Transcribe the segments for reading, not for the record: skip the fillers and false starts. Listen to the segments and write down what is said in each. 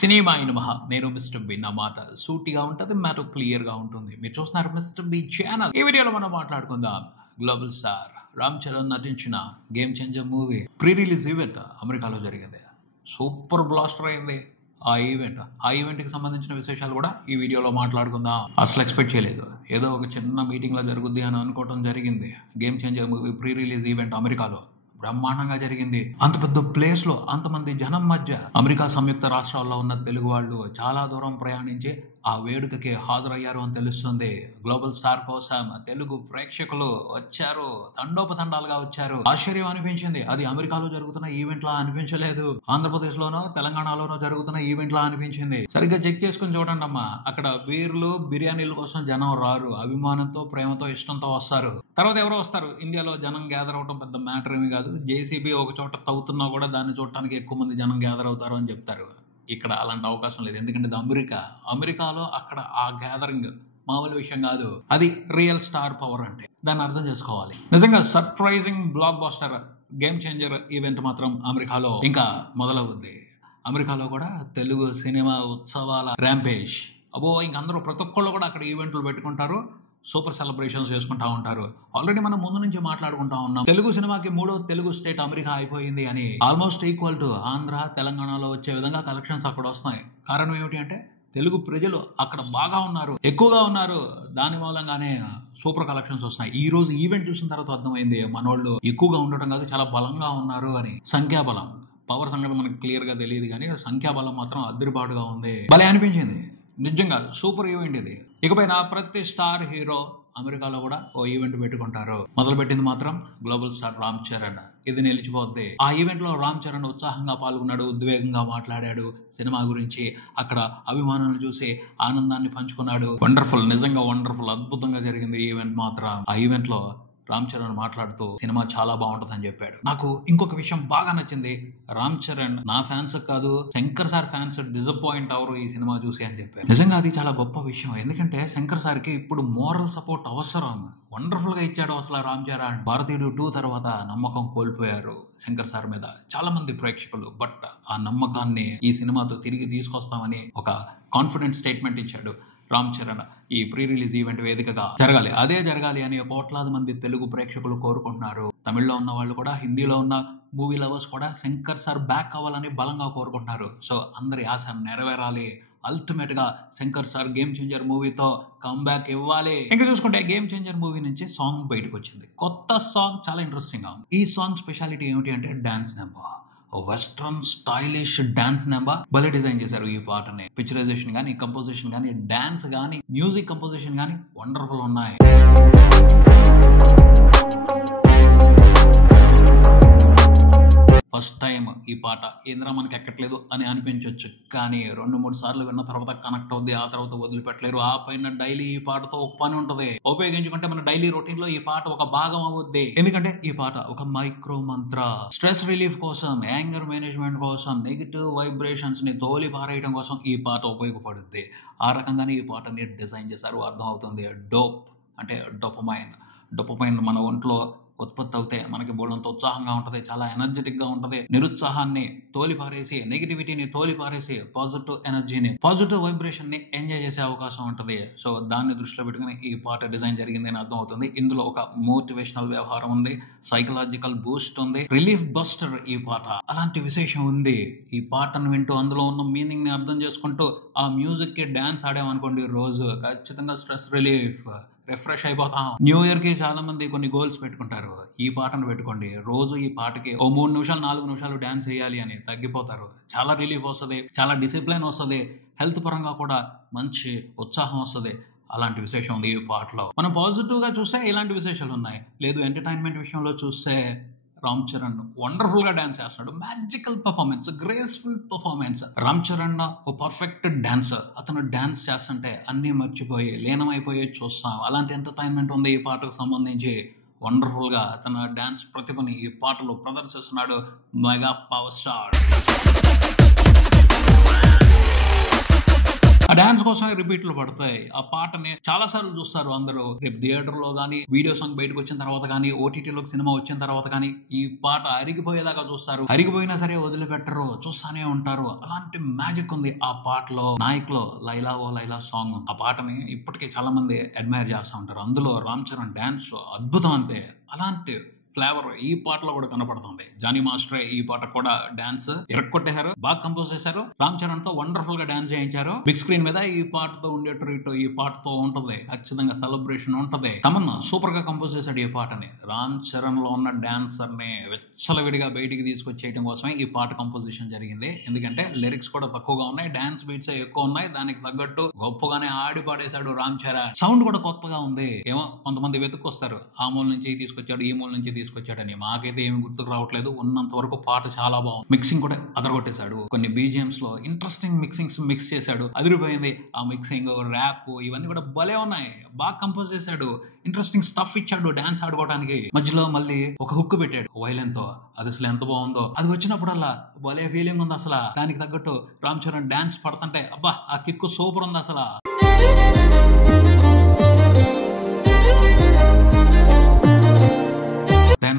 సినిమాయి నమః. నేను mister B. నా మాట సూటిగా ఉంటుంది, మ్యాటర్ క్లియర్గా ఉంటుంది. మీరు చూస్తున్నారు మిస్టర్ బి ఛానల్. ఈ వీడియోలో మనం మాట్లాడుకుందాం గ్లోబల్ స్టార్ రామ్ చరణ్ నటించిన game changer movie pre release event అమెరికాలో జరిగింది. సూపర్ బ్లాస్టర్ అయింది ఆ ఈవెంట్కి సంబంధించిన విశేషాలు కూడా ఈ వీడియోలో మాట్లాడుకుందాం. అసలు ఎక్స్పెక్ట్ చేయలేదు, ఏదో ఒక చిన్న మీటింగ్లో జరుగుద్ది అని అనుకోవడం జరిగింది. Game changer movie pre release event అమెరికాలో బ్రహ్మాండంగా జరిగింది. అంత పెద్ద ప్లేస్ లో అంతమంది జనం మధ్య అమెరికా సంయుక్త రాష్ట్రాల్లో ఉన్న తెలుగు వాళ్ళు చాలా దూరం ప్రయాణించి ఆ వేడుకకి హాజరయ్యారు అని తెలుస్తుంది. గ్లోబల్ స్టార్ కోసం తెలుగు ప్రేక్షకులు వచ్చారు, తండోపతండాలుగా వచ్చారు. ఆశ్చర్యం అనిపించింది. అది అమెరికాలో జరుగుతున్న ఈవెంట్ లా అనిపించలేదు, ఆంధ్రప్రదేశ్ లోనో తెలంగాణలోనో జరుగుతున్న ఈవెంట్ లా అనిపించింది. సరిగ్గా చెక్ చేసుకుని చూడండి అమ్మా, అక్కడ బీర్లు బిర్యానీల కోసం జనం రారు, అభిమానంతో ప్రేమతో ఇష్టంతో వస్తారు. తర్వాత ఎవరో వస్తారు. ఇండియాలో జనం గ్యాదర్ అవడం పెద్ద మ్యాటర్ ఏమి కాదు, జేసీబీ ఒక చోట తవ్వుతున్నా కూడా దాన్ని చూడటానికి ఎక్కువ మంది జనం గ్యాదర్ అవుతారు అని చెప్తారు. ఇక్కడ అలాంటి అవకాశం లేదు, ఎందుకంటే ఇది అమెరికాలో అక్కడ ఆ గ్యాదరింగ్ మామూలు విషయం కాదు. అది రియల్ స్టార్ పవర్ అంటే దాన్ని అర్థం చేసుకోవాలి. నిజంగా surprising block buster game changer event మాత్రం అమెరికాలో ఇంకా మొదలవుద్ది. అమెరికాలో కూడా తెలుగు సినిమా ఉత్సవాల ర్యాంపేజ్. ఇంక అందరూ ప్రతి ఒక్కళ్ళు కూడా అక్కడ ఈవెంట్లు పెట్టుకుంటారు, సూపర్ సెలబ్రేషన్స్ చేసుకుంటా ఉంటారు. ఆల్రెడీ మనం ముందు నుంచి మాట్లాడుకుంటా ఉన్నాం, తెలుగు సినిమాకి 3వ తెలుగు స్టేట్ అమెరికా అయిపోయింది అని. ఆల్మోస్ట్ ఈక్వల్ టు ఆంధ్ర తెలంగాణలో వచ్చే విధంగా కలెక్షన్స్ అక్కడ వస్తున్నాయి. కారణం ఏమిటి అంటే తెలుగు ప్రజలు అక్కడ బాగా ఉన్నారు, ఎక్కువగా ఉన్నారు. దాని మూలంగానే సూపర్ కలెక్షన్స్ వస్తున్నాయి. ఈ రోజు ఈవెంట్ చూసిన తర్వాత అర్థమైంది మనోళ్ళు ఎక్కువగా ఉండటం కాదు, చాలా బలంగా ఉన్నారు అని. సంఖ్యాబలం, పవర్ సంగతి మనకు క్లియర్ గా తెలియదు, కానీ సంఖ్యాబలం మాత్రం అద్దరిపాటుగా ఉంది. భలే అనిపించింది, నిజంగా సూపర్ ఈవెంట్ ఇది. ఇకపైన ప్రతి స్టార్ హీరో అమెరికాలో కూడా ఓ ఈవెంట్ పెట్టుకుంటారు. మొదలు పెట్టింది మాత్రం గ్లోబల్ స్టార్ రామ్ చరణ్. ఇది నిలిచిపోద్ది. ఆ ఈవెంట్ లో రామ్ చరణ్ ఉత్సాహంగా పాల్గొన్నాడు, ఉద్వేగంగా మాట్లాడాడు సినిమా గురించి. అక్కడ అభిమానులను చూసి ఆనందాన్ని పంచుకున్నాడు. వండర్ఫుల్, నిజంగా వండర్ఫుల్, అద్భుతంగా జరిగింది ఈవెంట్ మాత్రం. ఆ ఈవెంట్ లో రామ్ చరణ్ మాట్లాడుతూ సినిమా చాలా బాగుంటుంది అని చెప్పాడు. నాకు ఇంకొక విషయం బాగా నచ్చింది, రామ్ చరణ్ నా ఫ్యాన్స్ కాదు Shankar sir fans disappoint hour ఈ సినిమా చూసి అని చెప్పారు. నిజంగా అది చాలా గొప్ప విషయం, ఎందుకంటే శంకర్ సార్ కి ఇప్పుడు మోరల్ సపోర్ట్ అవసరం. వండర్ఫుల్ గా ఇచ్చాడు అసలు రామ్ చరణ్. భారతీయుడు 2 తర్వాత నమ్మకం కోల్పోయారు శంకర్ సార్ మీద చాలా మంది ప్రేక్షకులు. బట్ ఆ నమ్మకాన్ని ఈ సినిమాతో తిరిగి తీసుకొస్తామని ఒక కాన్ఫిడెంట్ స్టేట్మెంట్ ఇచ్చాడు రామ్ చరణ్. ఈ ప్రీ రిలీజ్ ఈవెంట్ వేదికగా జరగాలి, అదే జరగాలి అని కోట్లాది మంది తెలుగు ప్రేక్షకులు కోరుకుంటున్నారు. తమిళ్లో ఉన్న వాళ్ళు కూడా, హిందీలో ఉన్న మూవీ లవర్స్ కూడా శంకర్ సార్ బ్యాక్ అవ్వాలని బలంగా కోరుకుంటున్నారు. సో అందరి ఆశ నెరవేరాలి. అల్టిమేట్ గా శంకర్ సార్ గేమ్ చేంజర్ మూవీతో కమ్బ్యాక్ ఇవ్వాలి. ఇంకా చూసుకుంటే గేమ్ చేంజర్ మూవీ నుంచి సాంగ్ బయటకు వచ్చింది, కొత్త సాంగ్, చాలా ఇంట్రెస్టింగ్ గా ఉంది. ఈ సాంగ్ స్పెషాలిటీ ఏమిటి అంటే dance number, western stylish dance number. భలే డిజైన్ చేశారు ఈ పాటని. పిక్చరైజేషన్ కానీ, కంపోజిషన్ కానీ, డాన్స్ కానీ, మ్యూజిక్ కంపోజిషన్ కానీ వండర్ఫుల్ ఉన్నాయి. ఫస్ట్ టైం ఈ పాట ఏంద్రా మనకి ఎక్కట్లేదు అని అనిపించవచ్చు, కానీ 2-3 సార్లు విన్న తర్వాత కనెక్ట్ అవుద్ది, ఆ తర్వాత వదిలిపెట్టలేరు. ఆ పైన డైలీ ఈ పాటతో ఒక పని ఉంటది, ఉపయోగించుకుంటే మన డైలీ రొటీన్ లో ఈ పాట ఒక భాగం అవుద్ది. ఎందుకంటే ఈ పాట ఒక మైక్రో మంత్ర. స్ట్రెస్ రిలీఫ్ కోసం, యాంగర్ మేనేజ్మెంట్ కోసం, నెగిటివ్ వైబ్రేషన్స్ ని తోలి పారేయడం కోసం ఈ పాట ఉపయోగపడుద్ది. ఆ రకంగానే ఈ పాటని డిజైన్ చేశారు, అర్థం అవుతుంది. డోప్ అంటే డొపమైన్ మన ఒంట్లో ఉత్పత్తి అవుతే మనకి బోల్డంత ఉత్సాహంగా ఉంటుంది, చాలా ఎనర్జెటిక్ గా ఉంటుంది. నిరుత్సాహాన్ని తోలిపారేసి, నెగిటివిటీని తోలిపారేసి, పాజిటివ్ ఎనర్జీని, పాజిటివ్ వైబ్రేషన్ ని ఎంజాయ్ చేసే అవకాశం ఉంటుంది. సో దాన్ని దృష్టిలో పెట్టుకుని ఈ పాట డిజైన్ జరిగింది అని అర్థం అవుతుంది. ఇందులో ఒక మోటివేషనల్ వ్యవహారం ఉంది, సైకలాజికల్ బూస్ట్ ఉంది, రిలీఫ్ బస్టర్ ఈ పాట. అలాంటి విశేషం ఉంది. ఈ పాటను వింటూ అందులో ఉన్న మీనింగ్ ని అర్థం చేసుకుంటూ ఆ మ్యూజిక్ కి డాన్స్ ఆడామనుకోండి, రోజు ఖచ్చితంగా స్ట్రెస్ రిలీఫ్, రిఫ్రెష్ అయిపోతాం. న్యూ ఇయర్ కి చాలా మంది కొన్ని గోల్స్ పెట్టుకుంటారు. ఈ పాటను పెట్టుకోండి, రోజు ఈ పాటకి ఓ 3 నిమిషాలు 4 నిమిషాలు డాన్స్ చేయాలి అని, తగ్గిపోతారు. చాలా రిలీఫ్ వస్తుంది, చాలా డిసిప్లిన్ వస్తుంది, హెల్త్ పరంగా కూడా మంచి ఉత్సాహం వస్తుంది. అలాంటి విశేషం ఉంది ఈ పాటలో. మనం పాజిటివ్ గా చూస్తే ఇలాంటి విశేషాలు ఉన్నాయి, లేదు ఎంటర్టైన్మెంట్ విషయంలో చూస్తే రామ్ చరణ్ వండర్ఫుల్ గా డాన్స్ చేస్తున్నాడు. Magical performance, graceful performance. Ram Charan ఓ పర్ఫెక్ట్ డాన్సర్. అతను డాన్స్ చేస్తుంటే అన్ని మర్చిపోయి లీనమైపోయి చూస్తాం. అలాంటి ఎంటర్టైన్మెంట్ ఉంది ఈ పాటకు సంబంధించి. వండర్ఫుల్ గా తన డాన్స్ ప్రతిభని ఈ పాటలో ప్రదర్శిస్తున్నాడు మెగా పవర్ స్టార్. ఆ డాన్స్ కోసమే రిపీట్ లో పడతాయి. ఆ పాటని చాలా సార్లు చూస్తారు అందరూ. రేపు థియేటర్ లో గానీ, వీడియో సాంగ్ బయటకు వచ్చిన తర్వాత కానీ, ఓటీటీలోకి సినిమా వచ్చిన తర్వాత కానీ ఈ పాట అరిగిపోయేదాకా చూస్తారు. అరిగిపోయినా సరే వదిలిపెట్టరు, చూస్తానే ఉంటారు. అలాంటి మ్యాజిక్ ఉంది ఆ పాటలో. నాయక్లో లైలా ఓ లైలా సాంగ్, ఆ పాటని ఇప్పటికే చాలా మంది అడ్మైర్ చేస్తూ ఉంటారు. అందులో రామ్ చరణ్ డాన్స్ అద్భుతం అంతే. అలాంటి ఫ్లేవర్ ఈ పాటలో కూడా కనపడుతుంది. జానీ మాస్టర్ ఈ పాట కూడా డాన్స్ ఇరక్కొట్టేశారు, బాగా కంపోజ్ చేశారు. రామ్ చరణ్ తో వండర్ఫుల్ గా డాన్స్ చేయించారు. బిగ్ స్క్రీన్ మీద ఈ పాటతో ఉండే ట్రీట్ ఈ పాటతో ఉంటది, ఖచ్చితంగా సెలబ్రేషన్ ఉంటది. తమన్నా సూపర్ గా కంపోజ్ చేశాడు ఈ పాటని. రామ్ చరణ్ లో ఉన్న డాన్సర్ ని విచ్చలవిడిగా బయటికి తీసుకొచ్చేయడం కోసమే ఈ పాట కంపోజిషన్ జరిగింది. ఎందుకంటే లిరిక్స్ కూడా తక్కువగా ఉన్నాయి, డాన్స్ బీట్స్ ఎక్కువ ఉన్నాయి. దానికి తగ్గట్టు గొప్పగానే ఆడి పాడేశాడు రామ్ చరణ్. సౌండ్ కూడా కొత్తగా ఉంది. ఏమో కొంతమంది వెతుక్కొస్తారు, ఆ మూల నుంచి తీసుకొచ్చాడు, ఈ మూల నుంచి తీసుకొచ్చాడని. మాకైతే ఏమి గుర్తుకు రావట్లేదు. ఉన్నంత వరకు పాట చాలా బాగుంది. మిక్సింగ్ కూడా అదరగొట్టేశాడు. కొన్ని బీజిఎంస్ లో ఇంట్రెస్టింగ్ మిక్సింగ్స్ మిక్స్ చేశాడు, అదిరిపోయింది. ఆ మిక్సింగ్, ర్యాప్ ఇవన్నీ కూడా భలే ఉన్నాయి. బాగా కంపోజ్ చేశాడు, ఇంట్రెస్టింగ్ స్టఫ్ ఇచ్చాడు డాన్స్ ఆడుకోవడానికి. మధ్యలో మళ్ళీ ఒక హుక్ పెట్టాడు వైలెన్ తో, అది అసలు ఎంత బాగుందో. అది వచ్చినప్పుడల్లా భలే ఫీలింగ్ ఉంది అసలు. దానికి తగ్గట్టు రామ్ చరణ్ డాన్స్ పడుతుంటే అబ్బా ఆ కిక్ సూపర్ ఉంది అసలు.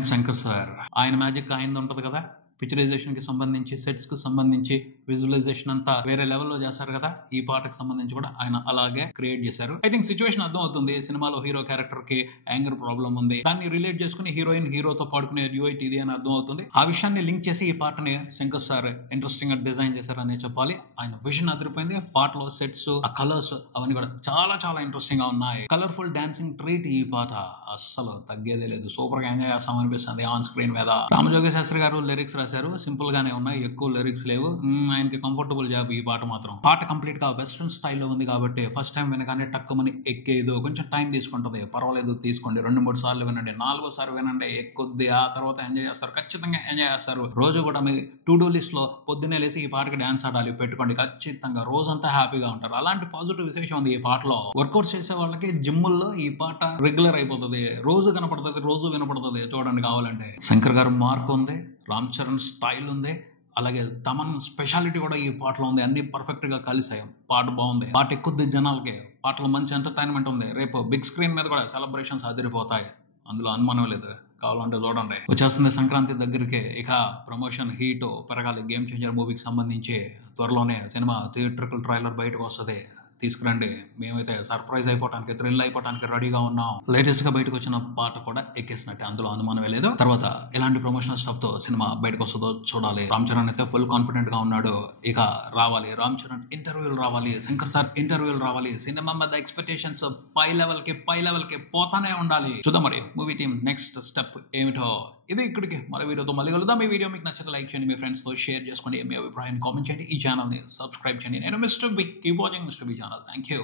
శంకర్ సార్ ఆయన మ్యాజిక్ ఆయనది ఉంటది కదా. పిక్చరైజేషన్ కి సంబంధించి, సెట్స్ కి సంబంధించి, విజువలైజేషన్ అంతా వేరే లెవెల్లో చేస్తారు కదా. ఈ పాటకు సంబంధించి కూడా ఆయన అలాగే క్రియేట్ చేశారు. ఐ థింక్ సిచ్యువేషన్ అర్థం అవుతుంది. సినిమాలో హీరో క్యారెక్టర్ కి యాంగర్ ప్రాబ్లం ఉంది, దాన్ని రిలేట్ చేసుకుని హీరోయిన్ హీరోతో పాడుకునే డ్యూయట్ ఇది అని అర్థం అవుతుంది. ఆ విషయాన్ని లింక్ చేసి ఈ పాటని శంకర్ సార్ ఇంట్రెస్టింగ్ గా డిజైన్ చేశారని చెప్పాలి. ఆయన విజన్ అదిరిపోయింది. పాటలో సెట్స్, ఆ కలర్స్ అవన్నీ కూడా చాలా చాలా ఇంట్రెస్టింగ్ గా ఉన్నాయి. కలర్ఫుల్ డాన్సింగ్ ట్రీట్ ఈ పాట, అస్సలు తగ్గేదే లేదు. సూపర్ గా ఎంజాయ్ చేస్తాం అనిపిస్తుంది ఆన్ స్క్రీన్ మీద. రామజోగి శాస్త్రి గారు లిరిక్స్ రాశారు, సింపుల్ గానే ఉన్నాయి, ఎక్కువ లిరిక్స్ లేవు. ఆయనకి కంఫర్టబుల్ జాబ్ ఈ పాట మాత్రం. పాట కంప్లీట్ గా వెస్ట్రన్ స్టైల్లో ఉంది కాబట్టి ఫస్ట్ టైం వినగానే టక్కుమని ఎక్కేదో, కొంచెం టైం తీసుకుంటది. పర్వాలేదు, తీసుకోండి. 2-3 సార్లు వినండి, 4వ సారి వినండి, ఎక్కుద్ది. ఆ తర్వాత ఎంజాయ్ చేస్తారు, ఖచ్చితంగా ఎంజాయ్ చేస్తారు. రోజు కూడా మీ టు డూ లిస్ట్ లో పొద్దున్నే లేసి ఈ పాటకి డాన్స్ ఆడాలి పెట్టుకోండి, ఖచ్చితంగా రోజంతా హ్యాపీగా ఉంటారు. అలాంటి పాజిటివ్ విశేషం ఉంది ఈ పాటలో. వర్కౌట్స్ చేసే వాళ్ళకి జిమ్ముల్లో ఈ పాట రెగ్యులర్ అయిపోతుంది, రోజు కనపడుతుంది, రోజు వినపడుతుంది. చూడండి కావాలంటే. శంకర్ గారు మార్క్ ఉంది, రామ్ చరణ్ స్టైల్ ఉంది, అలాగే తమన్ స్పెషాలిటీ కూడా ఈ పాటలో ఉంది. అన్ని పర్ఫెక్ట్ గా కలిసాయి. పాట బాగుంది, పాట ఎక్కుద్ది జనాలకి. పాటలో మంచి ఎంటర్టైన్మెంట్ ఉంది. రేపు బిగ్ స్క్రీన్ మీద కూడా సెలబ్రేషన్స్ అదిరిపోతాయి, అందులో అనుమానం లేదు. కావాలంటే చూడండి. వచ్చేస్తుంది సంక్రాంతి దగ్గరికి, ఇక ప్రమోషన్ హీట్ పెరగాలి. గేమ్ చేంజర్ మూవీకి సంబంధించి త్వరలోనే సినిమా థియేట్రికల్ ట్రైలర్ బయటకు వస్తుంది, తీసుకురండి. మేమైతే సర్ప్రైజ్ అయిపోవడానికి, థ్రిల్ అయిపోవడానికి రెడీగా ఉన్నాం. లేటెస్ట్ గా బయటకు వచ్చిన పాట కూడా ఎక్కేసినట్టే, అందులో అనుమానమే లేదు. తర్వాత ఎలాంటి ప్రమోషనల్ స్టఫ్ తో సినిమా బయటకు వస్తుందో చూడాలి. రామ్ చరణ్ అయితే ఫుల్ కాన్ఫిడెంట్ గా ఉన్నాడు. ఇక రావాలి రామ్ చరణ్ ఇంటర్వ్యూలు రావాలి, శంకర్ సార్ ఇంటర్వ్యూలు రావాలి. సినిమా మీద ఎక్స్పెక్టేషన్స్ పై లెవెల్ కి పోతానే ఉండాలి. చూద్దాం మరి మూవీ టీమ్ నెక్స్ట్ స్టెప్ ఏమిటో. ఇది ఇక్కడికి మరో వీడియోతో మళ్ళీ కలుద్దాం. ఈ వీడియో మీకు నచ్చితే లైక్ చేయండి, మీ ఫ్రెండ్స్ తో షేర్ చేసుకోండి, మీ అభిప్రాయాన్ని కామెంట్ చేయండి, ఈ ఛానల్ ని సబ్స్క్రైబ్ చేయండి. నేను mister B, keep watching mister B channel. Thank you.